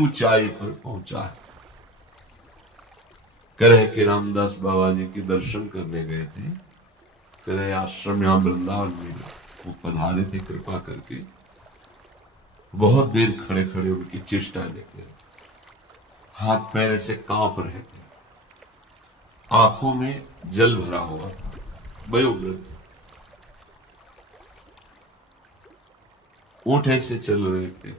ऊंचाई पर पहुंचा है। करे कि रामदास बाबा जी के दर्शन करने गए थे, करे आश्रम यहां वृंदावन में वो पधारे थे कृपा करके। बहुत देर खड़े खड़े उनकी चेष्टा देखते रहे, हाथ पैर ऐसे कांप रहे थे, आंखों में जल भरा हुआ था, वयोवृद्ध, ऊंट ऐसे चल रहे थे।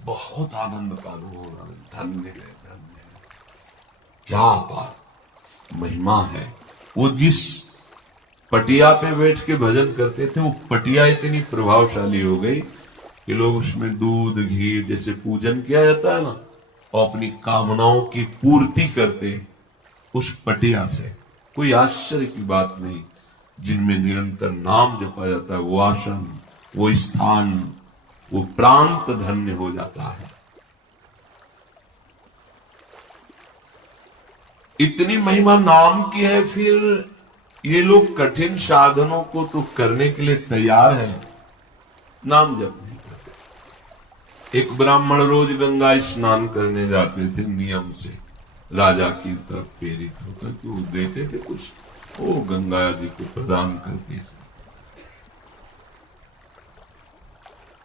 बहुत आनंद का अनुभव हो रहा है। धन्य है, धन्य है, क्या बात महिमा है। वो जिस पटिया पे बैठ के भजन करते थे, वो पटिया इतनी प्रभावशाली हो गई कि लोग उसमें दूध घी जैसे पूजन किया जाता है ना, और अपनी कामनाओं की पूर्ति करते उस पटिया से। कोई आश्चर्य की बात नहीं, जिनमें निरंतर नाम जपा जाता है, वो आश्रम, वो स्थान, वो प्रांत धन्य हो जाता है। इतनी महिमा नाम की है, फिर ये लोग कठिन साधनों को तो करने के लिए तैयार हैं, नाम जप नहीं करते। एक ब्राह्मण रोज गंगा स्नान करने जाते थे नियम से, राजा की तरफ प्रेरित होकर कि वो देते थे कुछ, वो गंगा जी को प्रदान करते थे।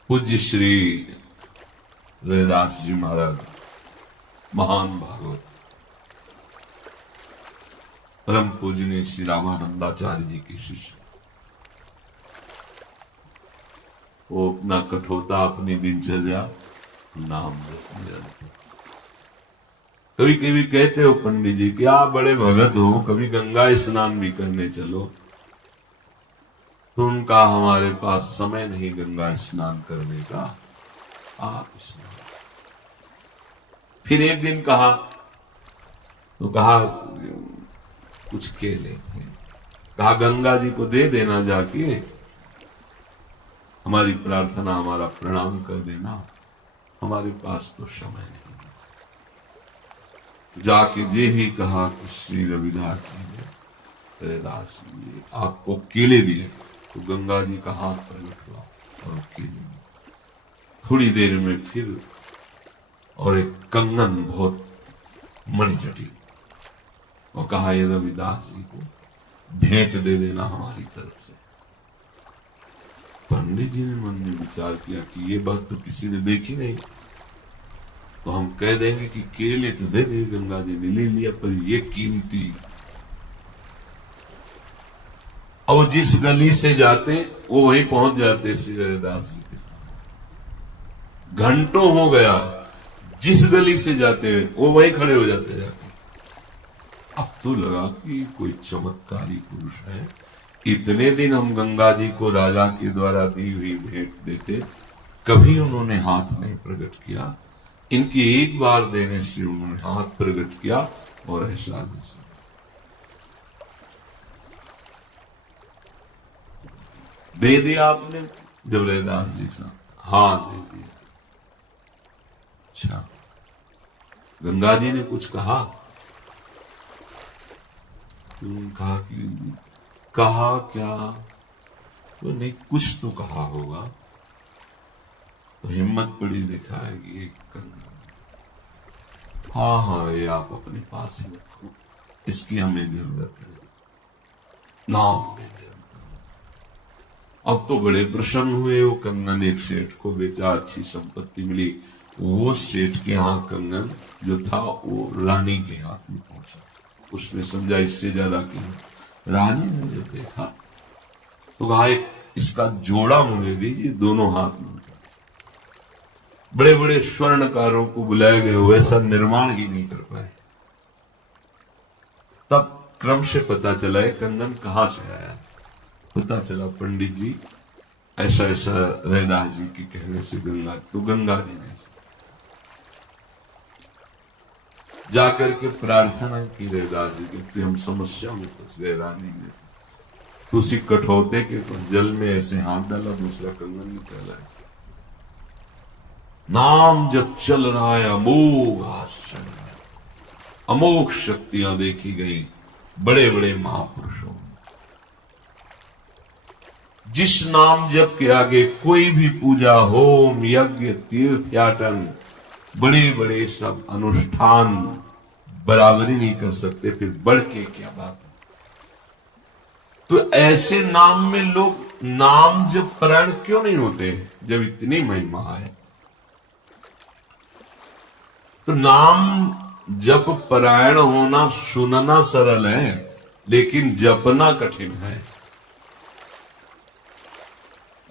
पूज्य श्री रविदास जी महाराज, महान भागवत, परम पूजनीय श्री रामानंदाचार्य जी के शिष्य, वो अपना कठोरता, अपनी दिनचर्या नाम निरंतर। कभी कभी कहते हो पंडित जी कि आप बड़े भगत हो, कभी गंगा स्नान भी करने चलो, तो उनका हमारे पास समय नहीं गंगा स्नान करने का, आप स्नान। फिर एक दिन कहा, तो कहा कुछ केले थे, कहा गंगा जी को दे देना, जाके हमारी प्रार्थना, हमारा प्रणाम कर देना, हमारे पास तो समय नहीं। जाके जे ही कहा कि श्री रविदास जी ने, रविदास जी ने आपको केले दिए, तो गंगा जी का हाथ प्रकट हुआ और केले। थोड़ी देर में फिर और एक कंगन बहुत मणिजटिल, और कहा ये रविदास जी को भेंट दे देना हमारी तरफ से। पंडित जी ने मन में विचार किया कि ये बात तो किसी ने देखी नहीं, तो हम कह देंगे कि केले तो दे दिए, गंगा जी ने ले लिया, पर ये कीमती। और जिस गली से जाते वो वहीं पहुंच जाते श्री रविदास जी के। घंटों हो गया, जिस गली से जाते वो वहीं खड़े हो जाते जाके। अब तो लगा कि कोई चमत्कारी पुरुष है। इतने दिन हम गंगा जी को राजा के द्वारा दी हुई भेंट देते, कभी उन्होंने हाथ नहीं प्रकट किया। इनकी एक बार देने से उन्होंने हाथ प्रकट किया, और ऐसा जैसा दे दिया आपने। जब रविदास जी से हाँ दे दिया। अच्छा, गंगा जी ने कुछ कहा? कहा कि कहा क्या? तो नहीं, कुछ तो कहा होगा। तो हिम्मत पड़ी, दिखाएगी एक कंगन। हाँ हाँ, ये आप अपने पास ही रखो, इसकी हमें जरूरत है, नाम में। अब तो बड़े प्रसन्न हुए। वो कंगन एक सेठ को बेचा, अच्छी संपत्ति मिली। वो सेठ के यहाँ कंगन जो था वो रानी के हाथ में पहुंचा। उसने समझा इससे ज्यादा क्यों। रानी ने जब देखा तो कहा इसका जोड़ा मुझे दीजिए, दोनों हाथ में। बड़े बड़े स्वर्णकारों को बुलाए गए, वैसा निर्माण ही नहीं कर पाए। तब क्रम से पता चला है कंगन कहां से आया। पता चला पंडित जी ऐसा ऐसा रविदास जी के कहने से गंगा, तो गंगा जी ने जाकर के प्रार्थना की रविदास जी की कि हम समस्या में फंस गए रानी जैसे। तो उसी कठौते के जल में ऐसे हाथ डाला, दूसरा कंगन निकाला। ऐसे नाम जब चल रहा है, अमोघ आश्चर्य, अमोघ शक्तियां देखी गई बड़े बड़े महापुरुषों। जिस नाम जप के आगे कोई भी पूजा, होम, यज्ञ, तीर्थयाटन बड़े बड़े सब अनुष्ठान बराबरी नहीं कर सकते, फिर बढ़ के क्या बात है। तो ऐसे नाम में लोग नाम जब परायण क्यों नहीं होते, जब इतनी महिमा है। तो नाम जप परायण होना सुनना सरल है, लेकिन जपना कठिन है।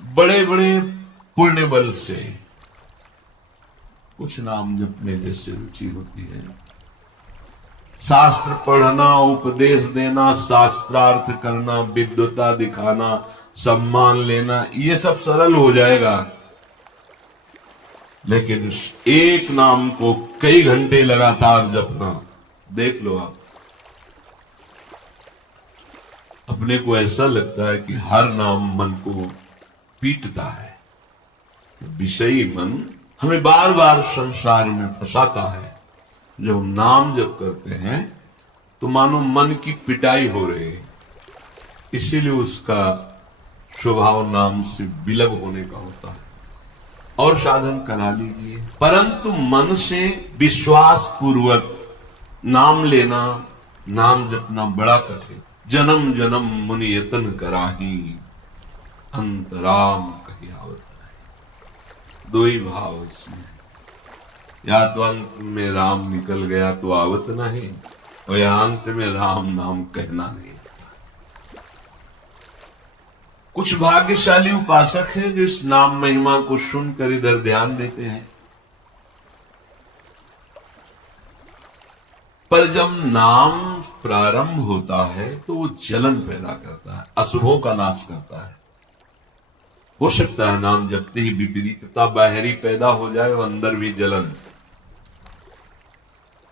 बड़े बड़े पुण्य बल से कुछ नाम जपने जैसे रुचि होती है। शास्त्र पढ़ना, उपदेश देना, शास्त्रार्थ करना, विद्वता दिखाना, सम्मान लेना, ये सब सरल हो जाएगा। लेकिन एक नाम को कई घंटे लगातार जपना, देख लो आप, अपने को ऐसा लगता है कि हर नाम मन को पीटता है। विषयी मन हमें बार बार संसार में फंसाता है। जब हम नाम जप करते हैं तो मानो मन की पिटाई हो रही है, इसीलिए उसका स्वभाव नाम से विलग होने का होता है। और साधन करा लीजिए, परंतु मन से विश्वास पूर्वक नाम लेना, नाम जपना बड़ा कठिन। जन्म जन्म मुनि यतन कराही, अंतराम कही आवत नहीं। दो ही भाव इसमें, या तो अंत में राम निकल गया तो आवत नहीं, और या अंत में राम नाम कहना नहीं। कुछ भाग्यशाली उपासक हैं जो इस नाम महिमा को सुनकर इधर ध्यान देते हैं, पर जब नाम प्रारंभ होता है तो वो जलन पैदा करता है, अशुभों का नाश करता है। हो सकता है नाम जपते ही विपरीतता बाहरी पैदा हो जाए और अंदर भी जलन।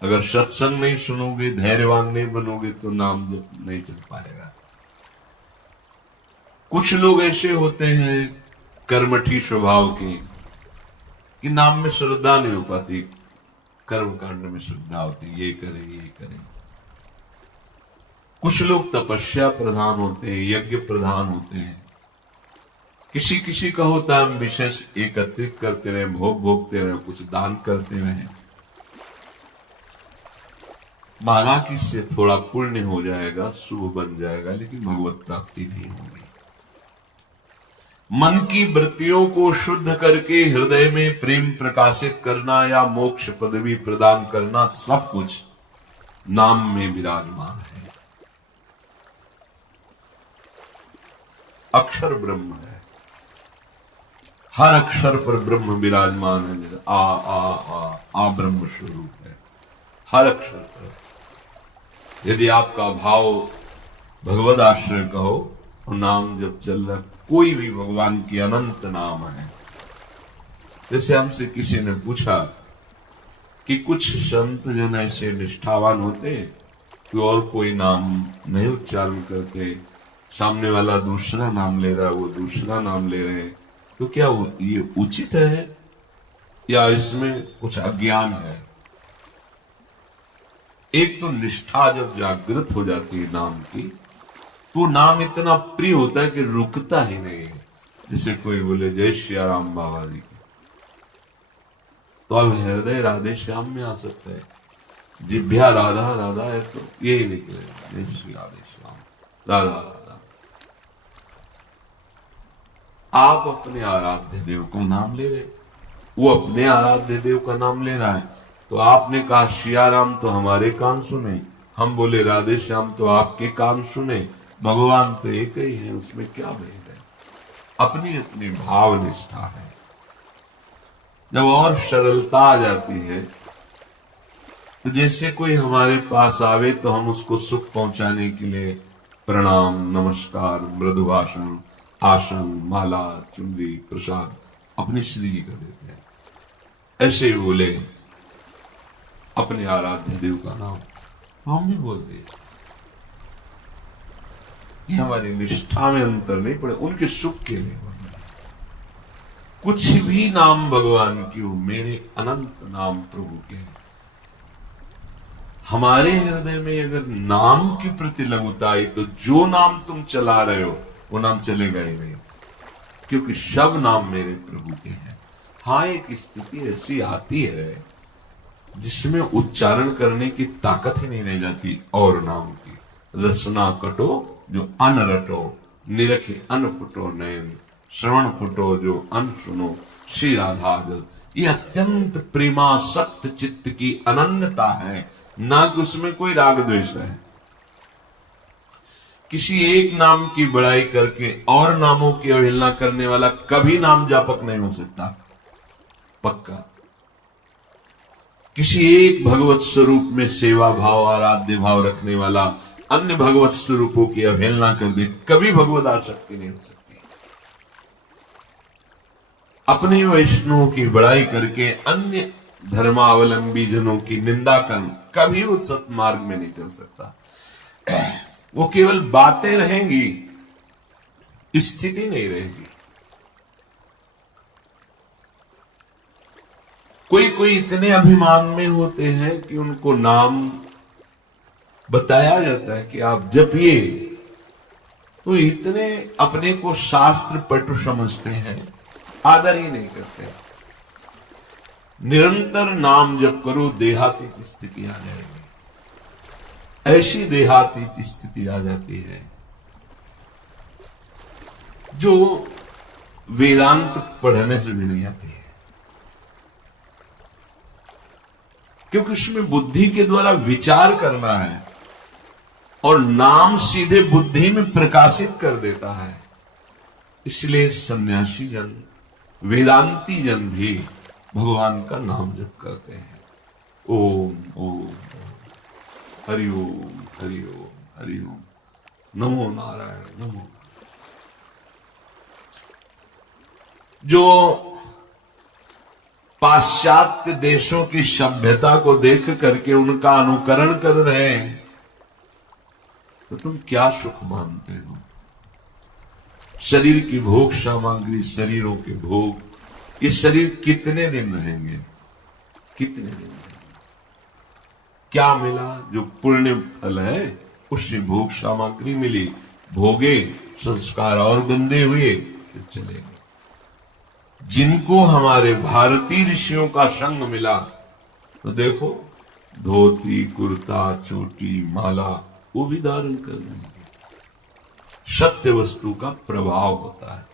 अगर सत्संग नहीं सुनोगे, धैर्यवान नहीं बनोगे तो नाम जप नहीं चल पाएगा। कुछ लोग ऐसे होते हैं कर्मठी स्वभाव के कि नाम में श्रद्धा नहीं हो पाती, कर्म कांड में श्रद्धा होती, ये करे ये करे। कुछ लोग तपस्या प्रधान होते हैं, यज्ञ प्रधान होते हैं। किसी किसी का होता है हम विशेष एकत्रित करते रहे, भोग भोगते रहे, कुछ दान करते रहे, माना कि इससे थोड़ा पुण्य हो जाएगा, शुभ बन जाएगा, लेकिन भगवत प्राप्ति नहीं होगी। मन की वृत्तियों को शुद्ध करके हृदय में प्रेम प्रकाशित करना या मोक्ष पदवी प्रदान करना, सब कुछ नाम में विराजमान है। अक्षर ब्रह्म है, हर अक्षर पर ब्रह्म विराजमान है। जैसे आ आ आ ब्रह्म स्वरूप है हर अक्षर पर। यदि आपका भाव भगवद आश्रय का हो और नाम जब चल रहा, कोई भी भगवान की अनंत नाम है। जैसे हमसे किसी ने पूछा कि कुछ संत जन ऐसे निष्ठावान होते कि और कोई नाम नहीं उच्चारण करते, सामने वाला दूसरा नाम ले रहा है, वो दूसरा नाम ले रहे हैं, तो क्या ये उचित है या इसमें कुछ अज्ञान है? एक तो निष्ठा जब जागृत हो जाती है नाम की, तो नाम इतना प्रिय होता है कि रुकता ही नहीं है। जैसे कोई बोले जय श्री राम बाबा जी की, तो अब हृदय राधे श्याम में आ सकता है। जिभ्या राधा राधा है तो यही निकलेगा, जय श्री राधे श्याम, राधा राधा। आप अपने आराध्य देव का नाम ले रहे, वो अपने आराध्य देव का नाम ले रहा है, तो आपने कहा श्रिया राम तो हमारे कान सुने, हम बोले राधे श्याम तो आपके कान सुने। भगवान तो एक ही है, उसमें क्या भेद है? अपनी अपनी भाव निष्ठा है। जब और सरलता आ जाती है, तो जैसे कोई हमारे पास आवे तो हम उसको सुख पहुंचाने के लिए प्रणाम, नमस्कार, मृदु भाषण, आसन, माला, चुंदी, प्रसाद अपने श्री जी का देते हैं। ऐसे ही बोले अपने आराध्य देव का नाम, हम भी बोलते हैं। ये हमारी निष्ठा में अंतर नहीं पड़े, उनके सुख के लिए। कुछ भी नाम भगवान की हो, मेरे अनंत नाम प्रभु के हैं। हमारे हृदय में अगर नाम की प्रति लगुता आई तो जो नाम तुम चला रहे हो वो नाम चलेगा ही नहीं, क्योंकि सब नाम मेरे प्रभु के हैं। हाँ, एक स्थिति ऐसी आती है जिसमें उच्चारण करने की ताकत ही नहीं रह जाती और नाम की। रसना कटो जो अन रटो, निरखे अन फुटो नयन, श्रवण फुटो जो अन सुनो, श्री राधा जल। ये अत्यंत प्रेमासक्त चित्त की अनन्यता है, ना कि उसमें कोई राग द्वेष है। किसी एक नाम की बड़ाई करके और नामों की अवहेलना करने वाला कभी नाम जापक नहीं हो सकता, पक्का। किसी एक भगवत स्वरूप में सेवा भाव आराध्य भाव रखने वाला अन्य भगवत स्वरूपों की अवहेलना कर दे, कभी भगवत आसक्ति नहीं हो सकती। अपने वैष्णव की बड़ाई करके अन्य धर्मावलंबी जनों की निंदा कर कभी उस सत्मार्ग में नहीं चल सकता। वो केवल बातें रहेंगी, स्थिति नहीं रहेगी। कोई कोई इतने अभिमान में होते हैं कि उनको नाम बताया जाता है कि आप जपिए, तो इतने अपने को शास्त्र पटु समझते हैं, आदर ही नहीं करते। निरंतर नाम जप करो, देहातीत स्थिति आ जाएगी। ऐसी देहातीत स्थिति आ जाती है जो वेदांत पढ़ने से भी नहीं आती है, क्योंकि उसमें बुद्धि के द्वारा विचार करना है और नाम सीधे बुद्धि में प्रकाशित कर देता है। इसलिए सन्यासी जन, वेदांती जन भी भगवान का नाम जप करते हैं। ओम ओम हरि ओम हरि ओम हरि ओम, नमो नारायण नमो। जो पाश्चात्य देशों की सभ्यता को देख करके उनका अनुकरण कर रहे हैं, तो तुम क्या सुख मानते हो? शरीर की भोग सामग्री, शरीरों के भोग, ये शरीर कितने दिन रहेंगे? कितने दिन रहेंगे? क्या मिला? जो पुण्य फल है उससे भोग सामग्री मिली, भोगे, संस्कार और गंदे हुए, फिर चले गए। जिनको हमारे भारतीय ऋषियों का संग मिला, तो देखो धोती कुर्ता चोटी माला वो भी धारण कर लेंगे। सत्य वस्तु का प्रभाव होता है।